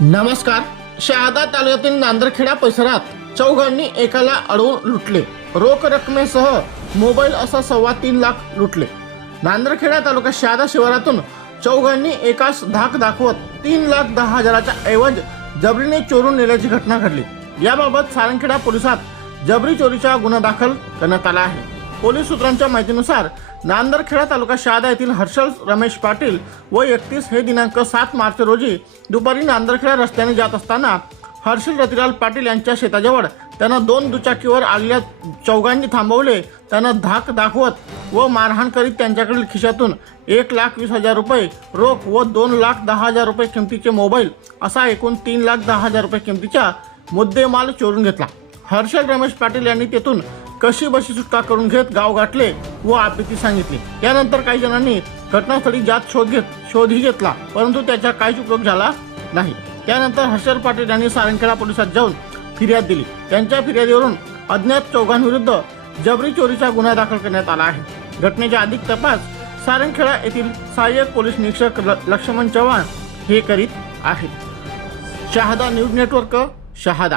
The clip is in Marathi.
नमस्कार. शहादा तालुक्यातील नांदरखेडा परिसरात चौघांनी एकाला अडवून लुटले. रोख रकमेसह मोबाईल असा सव्वा तीन लाख लुटले. नांदरखेडा तालुका शहादा शिवारातून चौघांनी एकास धाक दाखवत तीन लाख दहा हजाराच्या ऐवज जबरीने चोरून नेल्याची घटना घडली. याबाबत सारंगखेडा पोलिसात जबरी चोरीचा गुन्हा दाखल करण्यात आला आहे. पोलीस सूत्रांच्या माहितीनुसार नांदरखेडा तालुका शहादा येथील हर्षल रमेश पाटील व एकतीस हे दिनांक सात मार्च रोजी दुपारी नांदरखेडा रस्त्याने जात असताना हर्षल रतिलाल पाटील यांच्या शेताजवळ त्यांना दोन दुचाकीवर आलेल्या चौघांनी थांबवले. त्यांना धाक दाखवत व मारहाण करीत त्यांच्याकडील खिशातून एक लाख वीस हजार रुपये रोख व दोन लाख दहा हजार रुपये किमतीचे मोबाईल असा एकूण तीन लाख दहा हजार रुपये किमतीचा मुद्देमाल चोरून घेतला. हर्षल रमेश पाटील यांनी तेथून कशी बशी सुटका करून घेत गाव गाठले व आपत्ती सांगितली. यानंतर काही जणांनी घटनास्थळी जात शोध घेत शोधही घेतला परंतु त्याचा काहीच उपयोग झाला नाही. त्यानंतर हर्षल पाटील यांनी सारंगखेडा पोलिसात जाऊन फिर्याद दिली. त्यांच्या फिर्यादीवरून अज्ञात चौघांविरुद्ध जबरी चोरीचा गुन्हा दाखल करण्यात आला आहे. घटनेचा अधिक तपास सारंगखेडा येथील सहाय्यक पोलीस निरीक्षक ल- लक्ष्मण चव्हाण हे करीत आहेत. Shahada news network Shahada.